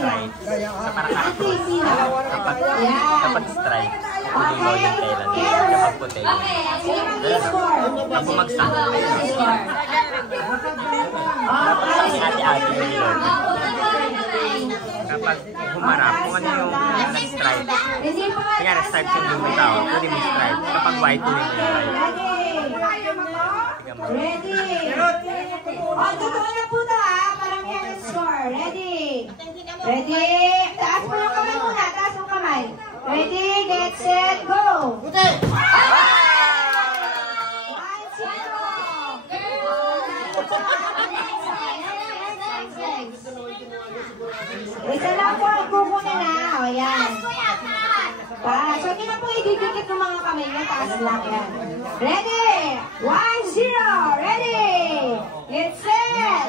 strike. Sa parang dapat strike. Hindi mo yung kailan. Dapat puti. Pag bumagsak. Dapat sa ati-ati mo yun. Kapag humarap, kung ano yung nag-strike. Kaya nag-strike siya yung bitaw. Pwede mo strike. Kapag white, pwede mo yung right. Ready? O, totoo na po ito ha. Parang yan yung score. Ready? Ready? Taas mo yung kamay muna. Taas mo kamay. Ready, get, set, go! Okay! 1-0! Isa lang po ang kukunin na. O, yan. Taas. Huwag nyo na po ididikit ng mga kamay nyo. Taas lang yan. Ready? 1-0! Ready? Get set!